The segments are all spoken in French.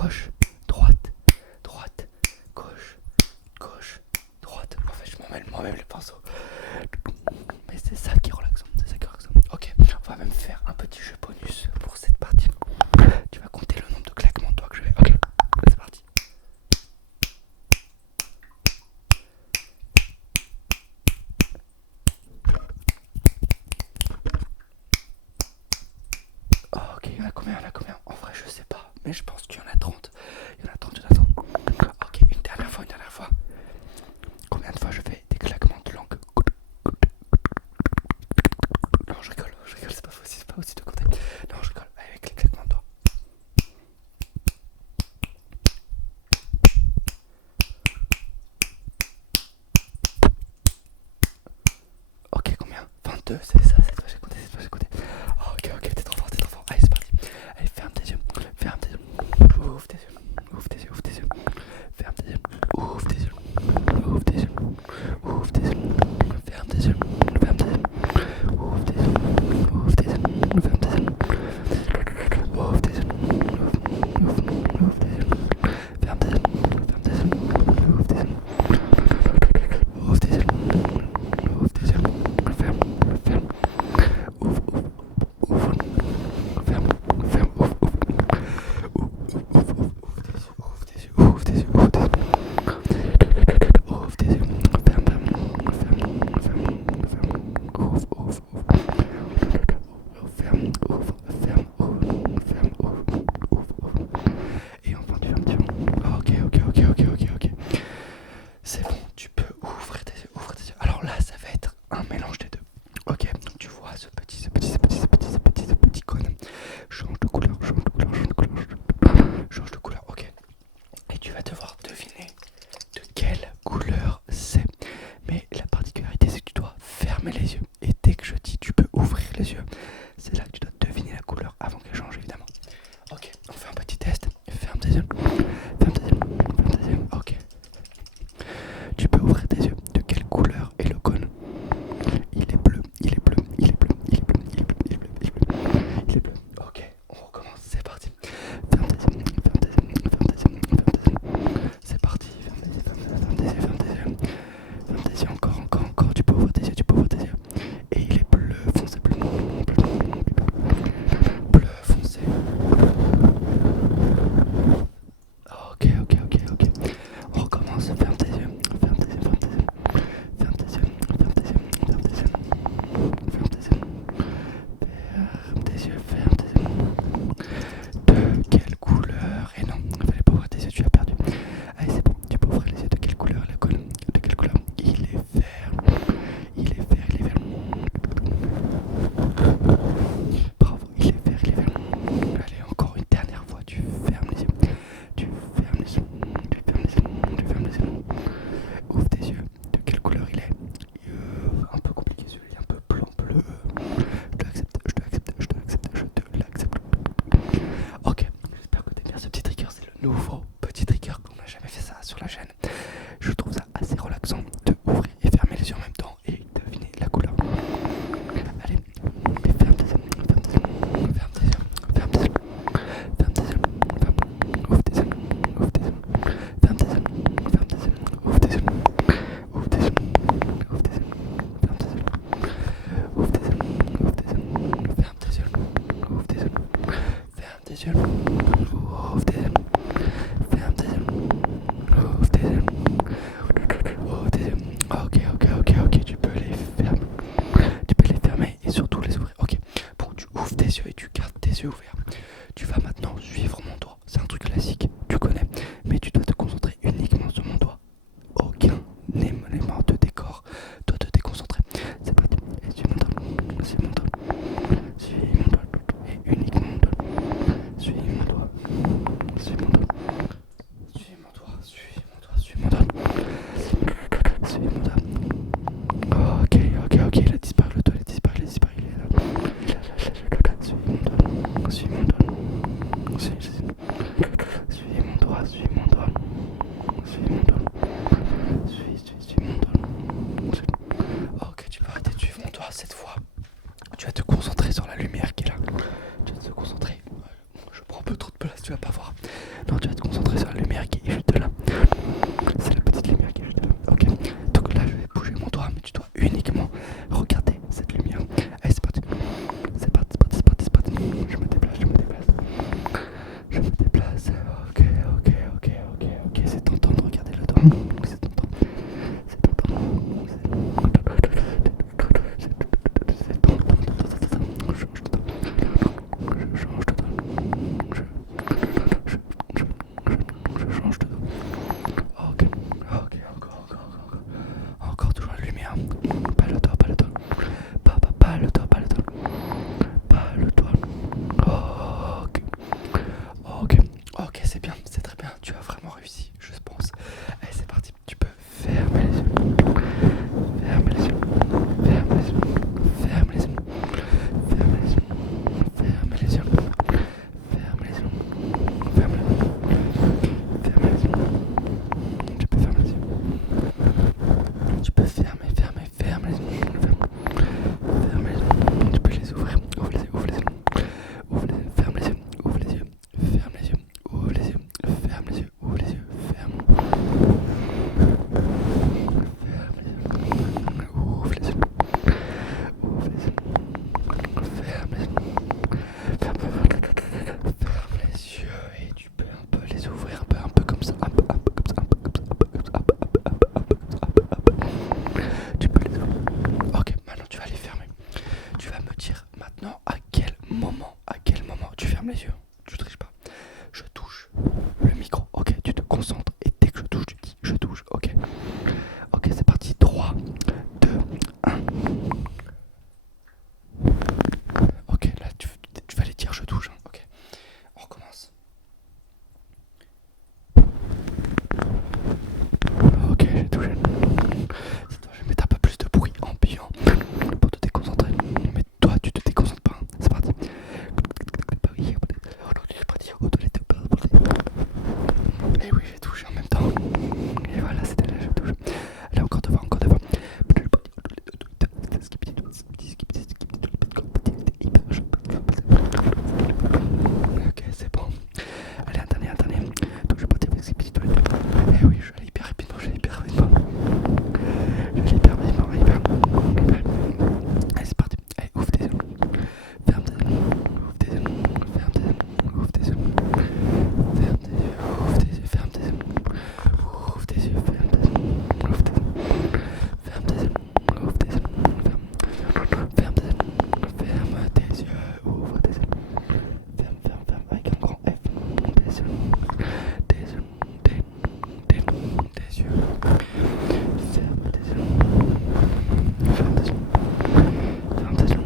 gauche, droite, droite, gauche, gauche, droite. En fait, je m'emmène moi-même les pinceaux. Mais c'est ça qui est relaxant, c'est ça qui est relaxant. Ok, on va même faire un petit jeu bonus pour cette partie. Tu vas compter le nombre de claquements de doigts que je vais. Ok, c'est parti. Oh, ok, il y en a combien, En vrai, je sais pas, mais je pense qu'il y en a 30. Il y en a 30, il y en a 30. Ok, une dernière fois. Combien de fois je fais des claquements de langue? Non, je rigole, c'est pas aussi de compter. Non, je rigole, avec les claquements de doigts. Ok, combien? 22, c'est ça, cette fois j'ai compté. Oh, ok, t'es trop fort. Allez, c'est parti. Allez, ferme tes yeux. Ouvre tes yeux. Ferme tes yeux. Ouvre tes yeux. Ouvre tes yeux. Ferme tes yeux. Ouvre tes yeux. Ferme tes yeux. Ouvre tes yeux. Ouvre tes yeux. Ferme tes yeux. Ouvre tes yeux. Ouvre tes yeux. Ferme. Ouvre. Ferme. Ouvre tes yeux. Ouvre tes yeux. Ouvre tes yeux. Et enfin tu fermes. Ok. C'est bon, tu peux ouvrir tes yeux. Alors là, ça va être un mélange des deux. Ok, donc tu vois ce petit cône. Change de couleur. Ok. Et tu vas devoir deviner de quelle couleur c'est. Mais la particularité, c'est que tu dois fermer les yeux. Et dès que je dis tu peux ouvrir les yeux, c'est là que tu dois deviner la couleur avant qu'elle change, évidemment. Ok, on fait un petit test. Ferme tes yeux. Ok. Tu peux ouvrir tes yeux. De quelle couleur est le cône? Il est bleu. Ok, on recommence. C'est parti. Ferme tes yeux. C'est parti. Ferme tes yeux. Encore. Tu peux ouvrir tes yeux. Et il est bleu foncé. Bleu foncé. Ok. On recommence. Ferme tes yeux. Ferme tes yeux. De quelle couleur? Et non, il fallait pas ouvrir tes yeux, tu as perdu. Allez, c'est bon, tu peux ouvrir les yeux. De quelle couleur la colonne? De quelle couleur? Il est vert. Bravo, il est vert. Allez, encore une dernière fois, tu fermes les yeux. Ouvre tes yeux. De quelle couleur il est? Un peu compliqué celui-là, il est un peu blanc, bleu. Je te l'accepte. Ok, j'espère que t'aimes bien ce petit trigger. C'est le nouveau petit trigger qu'on n'a jamais fait ça sur la chaîne. Je trouve ça assez relaxant de ouvrir et fermer les yeux en même temps et deviner la couleur. Allez, ferme tes yeux. Ouvre tes yeux. Ferme tes yeux. Ouvre tes yeux. Ferme tes yeux. Non, tu vas te concentrer sur la lumière qui est juste là. C'est la petite lumière qui est juste là. Ok. Donc là, je vais bouger mon doigt, mais tu dois uniquement regarder cette lumière. Allez, c'est parti. C'est parti, c'est parti, c'est parti, c'est parti. Je me déplace, je me déplace. Je me déplace. Ok, ok, ok, ok, ok. C'est tentant de regarder le doigt. C'est tentant. C'est tentant. C'est tentant. Je change de doigt. Je change de doigt. Je change de dos. Ok, ok, encore toujours la lumière. Pas le doigt, pas le doigt. Pas le doigt, pas le doigt. Pas le doigt. Ok, ok, ok, c'est bien, c'est très bien. Tu as vraiment réussi, je pense. Allez, c'est parti. Tu peux fermer les yeux. Ferme les yeux. Ferme les yeux. Ferme les yeux. Ferme les yeux. Ferme les yeux. Ferme les yeux. Ferme les yeux. Ferme les yeux. Tu peux fermer les yeux. Tu peux fermer les yeux. Ferme les yeux. Tu peux les ouvrir. Ouvre les yeux. Ouvre les yeux. Ouvre les yeux. Ferme les yeux. Ouvre les yeux. Ferme les yeux. Ouvre les yeux. Ferme les yeux. Ouvre les yeux. Ferme. Ouvre les yeux. Ouvre les yeux. Ferme les yeux. Ferme les yeux et tu peux un peu les ouvrir un peu comme ça, un peu comme ça, un peu comme ça, un peu comme ça, un peu comme ça. Tu peux les ouvrir. Ok, maintenant tu vas les fermer. Tu vas me dire maintenant à quel moment tu fermes les yeux. Tu triches pas. Je touche le micro. Ok, tu te concentres et dès que je touche, tu dis je touche. Ok. Ok, c'est parti. 3, 2, 1. Ok, là tu vas les dire je touche. Hein. Ok, on recommence. Ok, j'ai touché. Je vais mettre un peu plus de bruit ambiant pour te déconcentrer. Mais toi, tu te déconcentres pas. Hein. C'est parti. Et oui, j'ai touché en même temps. Et voilà, c'était là, je touche. Allez, encore devant, encore devant. Ok, c'est bon. Allez, un dernier. Donc je vais partir avec ces petites toilettes. Eh oui, je vais aller hyper rapidement. Allez, c'est parti. Allez, ouvre tes yeux. Ferme tes yeux. Ouvre tes yeux. Ferme tes yeux. Ouvre tes yeux. Ferme tes yeux. Ouvre tes yeux. Ferme tes yeux. Ouvre tes yeux. Ferme tes yeux. Ouvre tes yeux. Ferme tes yeux. Ouvre tes yeux. Ferme tes yeux. Ferme tes yeux. Ouvre tes yeux. Ferme. Avec un grand F. Tes yeux. Tes yeux. Tes yeux. Ferme tes yeux. Ferme tes yeux. Ferme tes yeux.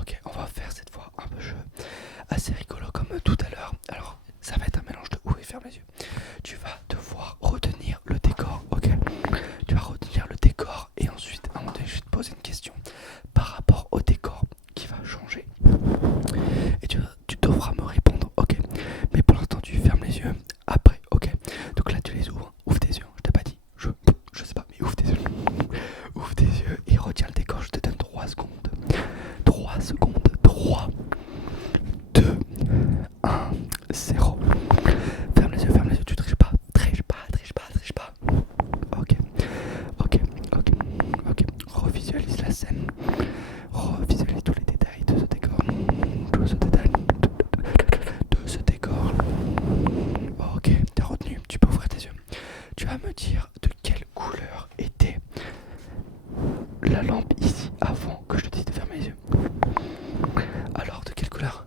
Ok, on va faire cette fois un jeu assez rigolo comme tout à l'heure. Alors, ça va être un mélange de ouvre et ferme les yeux. Tu vas devoir retenir le décor, ok? Tu vas retenir le décor et ensuite, à un moment donné, je vais te poser une question par rapport au décor qui va changer. Et tu devras me répondre, ok? Mais pour l'instant, tu fermes les yeux après, ok? Donc là, tu les ouvres. Ouvre tes yeux, je t'ai pas dit. Je sais pas, mais ouvre tes yeux. Ouvre tes yeux et retiens le décor. Je te donne 3 secondes. 3 secondes. 3, 2, 1, 0. Ferme les yeux, tu triches pas. Triche pas. Ok. Revisualise la scène. Revisualise tous les détails de ce décor. De ce décor. Ok, t'as retenu. Tu peux ouvrir tes yeux. Tu vas me dire de quelle couleur était la lampe ici avant que je te dise de fermer les yeux. Alors, de quelle couleur?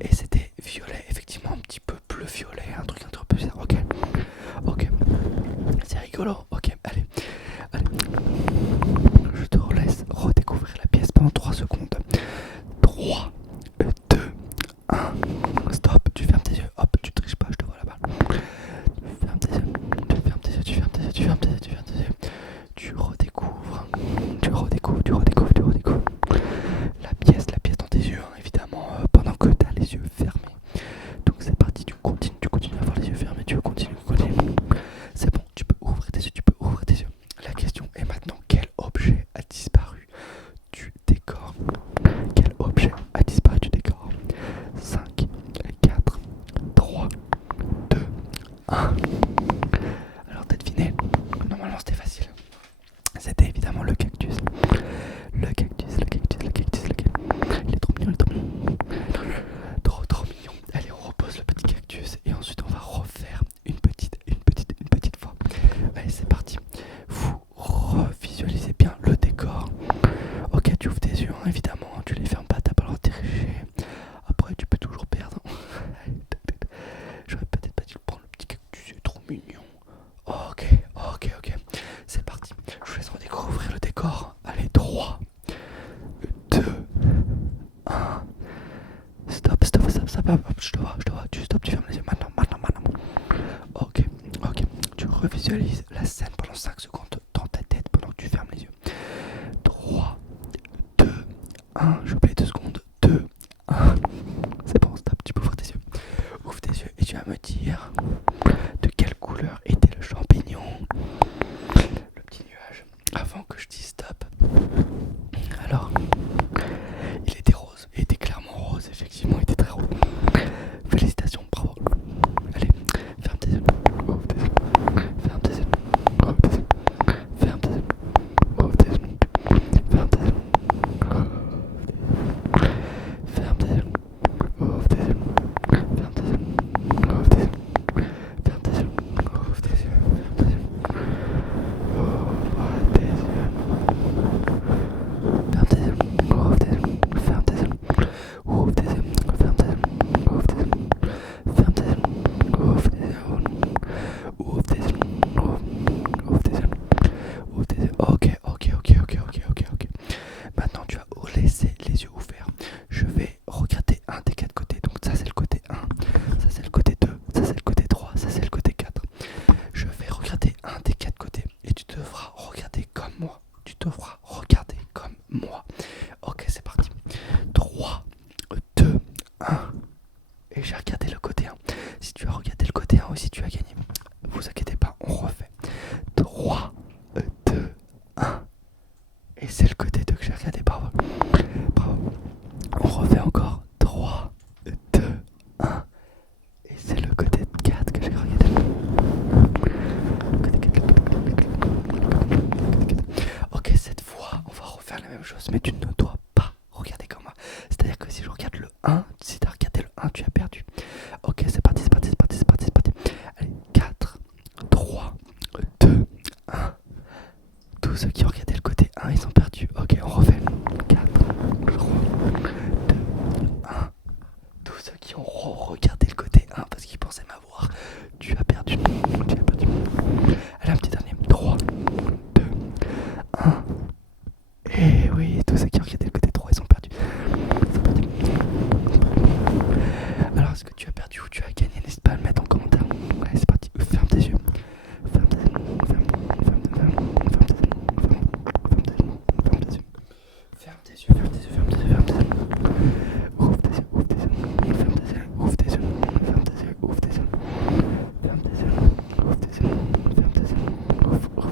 Et c'était violet, effectivement, un petit peu bleu violet, un truc un peu bizarre. Ok, c'est rigolo. Ok, allez. Je te laisse redécouvrir la pièce pendant 3 secondes. 3, 2, 1, stop. Tu fermes tes yeux. Hop, tu triches pas, je te vois là-bas. Tu fermes tes yeux. Tu redécouvres. La pièce dans tes yeux, hein, évidemment, pendant que tu as les yeux fermés. Donc c'est parti, tu continues à avoir les yeux fermés, tu continues. C'est bon, tu peux ouvrir tes yeux, 1. Alors t'as deviné? Normalement c'était facile. C'était évidemment le cactus. Le cactus, le cactus, le cactus, le cactus. Il est trop mignon, il est trop mignon. Trop mignon. Allez, on repose le petit cactus et ensuite on va refaire une petite fois. Allez, c'est parti. Vous revisualisez bien le décor. Ok, tu ouvres tes yeux, hein, évidemment. Tu les fermes pas, t'as pas le droit de diriger. Après, tu peux toujours perdre. J'aurais peut-être pas dû le prendre, le petit cactus, c'est trop mignon. Ok. C'est parti. Je vous laisse redécouvrir le décor. Allez, 3, 2, 1. Stop. Hop, je te vois. Tu stops, tu fermes les yeux. Maintenant. Ok. Tu revisualises la scène pendant 5 secondes dans ta tête pendant que tu fermes les yeux. 3, 2, 1. J'ai oublié 2 secondes. 2, 1. C'est bon, stop. Tu peux ouvrir tes yeux. Ouvre tes yeux et tu vas me dire de quelle couleur était le champignon. Le petit nuage. Avant que je dise stop. Alors, il était rose. Il était clairement rose. Effectivement, il était très rose. Félicitations, bravo. Allez, ferme tes yeux. Ouvre tes yeux. Ferme tes yeux. Ouvre tes yeux. Ferme tes yeux. Ouvre tes yeux. Ferme tes yeux. Ferme tes yeux. Ouvre tes yeux. Ferme tes yeux. Ouvre tes yeux. Ferme tes yeux. Ouvre tes yeux. Ferme tes yeux. Ouvre tes yeux. Ferme tes yeux. Ouvre tes yeux. Ferme tes yeux. Ouvre tes yeux. Ferme tes yeux. Ouvre tes yeux. Ferme tes yeux. Ouvre tes yeux. Ouvre tes yeux. Ouvre tes yeux. Ouvre tes yeux. Ok. Maintenant tu vas laisser les yeux ouverts. Je vais regarder un des 4 côtés. Donc ça c'est le côté 1, ça c'est le côté 2, ça c'est le côté 3, ça c'est le côté 4. Je vais regarder un des 4 côtés et tu devras regarder comme moi. Ok, c'est parti. 3, 2, 1. Et j'ai regardé le côté 1. Si tu as regardé le côté 1 aussi, tu as gagné. Vous inquiétez pas, on refait. 3, 2, 1. Et c'est le côté 2 que j'ai regardé. Bravo. On refait encore. 3, 2, 1. Et c'est le côté 4 que j'ai regardé. Ok, cette fois, on va refaire la même chose. Mais tu ne dois pas regarder comme moi. C'est-à-dire que si je regarde le 1, si tu as regardé le 1, tu as perdu. Ok, c'est parti. Allez, 4, 3, 2, 1. Tous ceux qui ont regardé le côté 1, ils ont perdu. Ok, on refait. 4, 3, 2, 1. Tous ceux qui ont regardé le côté 1 parce qu'ils pensaient m'avoir, tu as perdu. Allez, un petit dernier. 3, 2, 1. Et oui, tous ceux qui ont regardé le côté 3, ils ont perdu. C'est parti. Alors, est-ce que tu as perdu ou tu as gagné? N'hésite pas à le mettre en commentaire. Allez, c'est parti. Ferme tes yeux. Ferme tes yeux. Ferme tes yeux. Ferme tes yeux. Ouvre tes yeux. Ferme tes yeux. Ouvre tes yeux. Ferme tes yeux. Ouvre tes yeux. Ferme tes yeux. Ouvre tes yeux. Ferme tes yeux. Ouvre.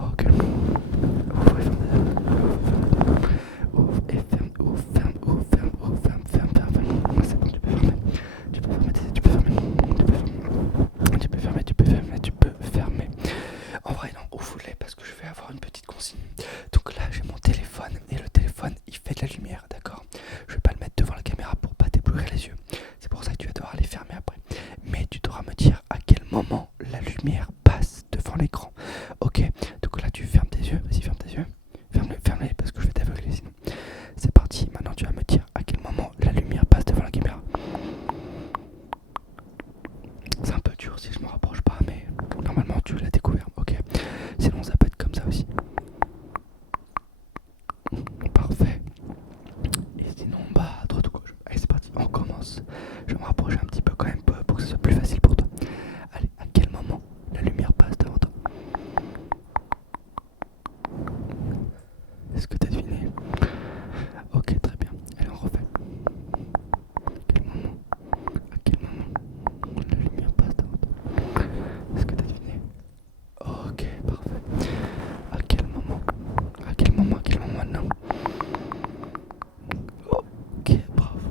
Ok. Ouvre et ferme tes yeux. Ouvre et ferme. C'est bon, tu peux fermer. Tu peux fermer tes yeux. Tu peux fermer. En vrai, non, ouvrez-les parce que je vais avoir une petite consigne. Donc là, j'ai mon téléphone et le téléphone il fait de la lumière, d'accord? Je vais pas le mettre devant la caméra pour pas t'éblouir les yeux. C'est pour ça que tu vas devoir les fermer après. Mais tu devras me dire à quel moment la lumière passe devant l'écran. Ok, donc là, tu fermes tes yeux. Vas-y, ferme tes yeux. Ferme-les parce que je vais t'aveugler sinon. C'est parti, maintenant tu vas me dire à quel moment la lumière passe devant la caméra. C'est un peu dur si je me rapproche pas, mais normalement tu l'as découvert, ok. Sinon ça peut être comme ça aussi. Parfait. Et sinon, bah, à droite ou gauche. Allez, c'est parti, on commence. Je vais me rapprocher un petit peu quand même pour que ce soit plus facile pour toi. Allez, à quel moment la lumière passe devant toi? Est-ce que t'as deviné? Ok, très bien. Allez, on refait. À quel moment la lumière passe devant toi? Est-ce que t'as deviné? Ok, parfait. À quel moment maintenant? Ok, bravo.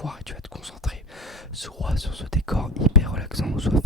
voir et tu vas te concentrer soit sur ce décor hyper relaxant, soit